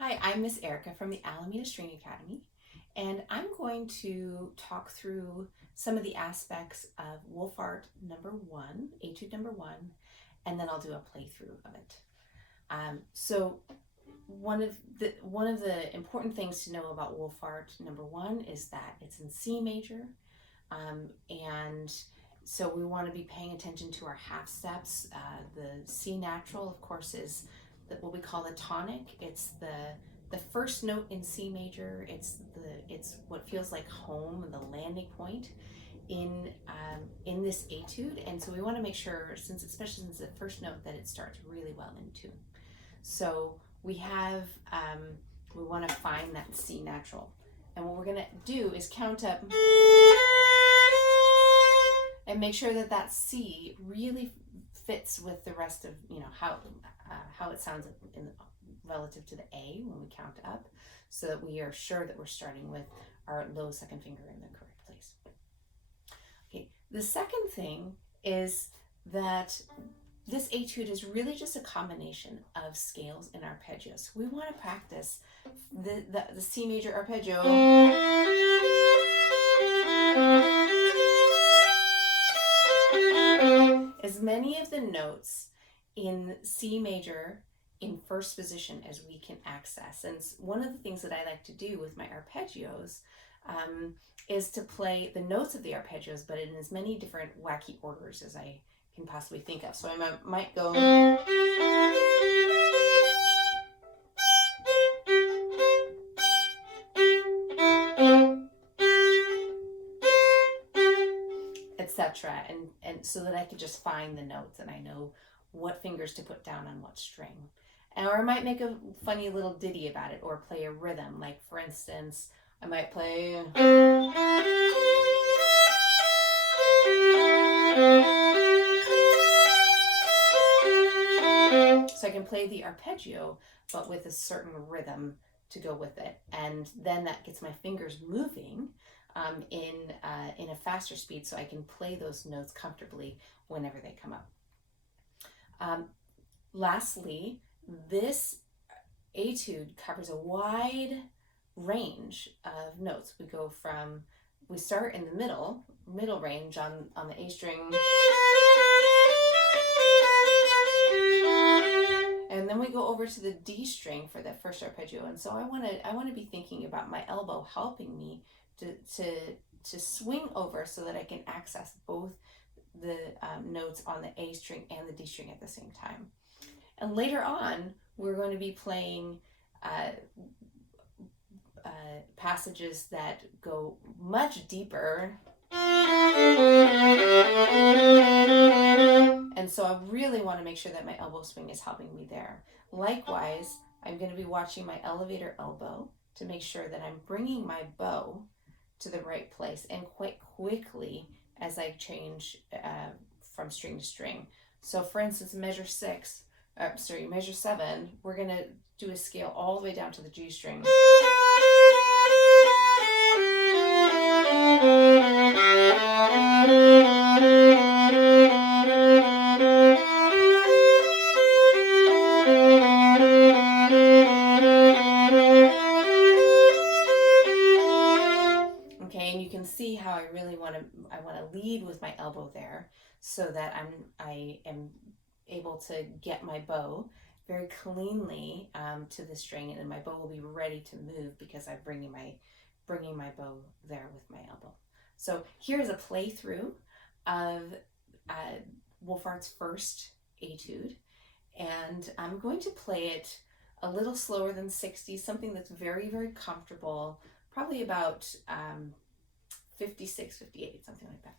Hi, I'm Miss Erica from the Alameda String Academy, and I'm going to talk through some of the aspects of Wohlfahrt number one, Etude number one, and then I'll do a playthrough of it. So one of the important things to know about Wohlfahrt number one is that it's in C major, and so we want to be paying attention to our half steps. The C natural, of course, is what we call the tonic. It's the first note in C major. It's what feels like home, the landing point in this etude. And so we want to make sure, especially since it's the first note, that it starts really well in tune. So we want to find that C natural, and what we're going to do is count up and make sure that that C really fits with the rest of how it sounds relative to the A when we count up, so that we are sure that we're starting with our low second finger in the correct place. Okay, the second thing is that this etude is really just a combination of scales and arpeggios. We want to practice the C major arpeggio as many of the notes in C major in first position as we can access. And one of the things that I like to do with my arpeggios is to play the notes of the arpeggios, but in as many different wacky orders as I can possibly think of. So I might go etc. And so that I could just find the notes and I know what fingers to put down on what string. Or I might make a funny little ditty about it, or play a rhythm. Like, for instance, I might play so I can play the arpeggio, but with a certain rhythm to go with it, and then that gets my fingers moving in a faster speed, so I can play those notes comfortably whenever they come up. Lastly, this etude covers a wide range of notes. We start in the middle range on the A string, and then we go over to the D string for the first arpeggio. And so I want to be thinking about my elbow helping me to swing over so that I can access both the notes on the A string and the D string at the same time. And later on, we're going to be playing passages that go much deeper. And so I really want to make sure that my elbow swing is helping me there. Likewise, I'm going to be watching my elevator elbow to make sure that I'm bringing my bow to the right place and quite quickly as I change from string to string. So for instance, measure 7, we're going to do a scale all the way down to the G string. Okay, and you can see how I really want to lead with my elbow there, so that I am able to get my bow very cleanly to the string, and then my bow will be ready to move because I'm bringing my bow there with my elbow. So here's a playthrough of Wohlfahrt's first etude, and I'm going to play it a little slower than 60, something that's very, very comfortable, probably about 56, 58, something like that.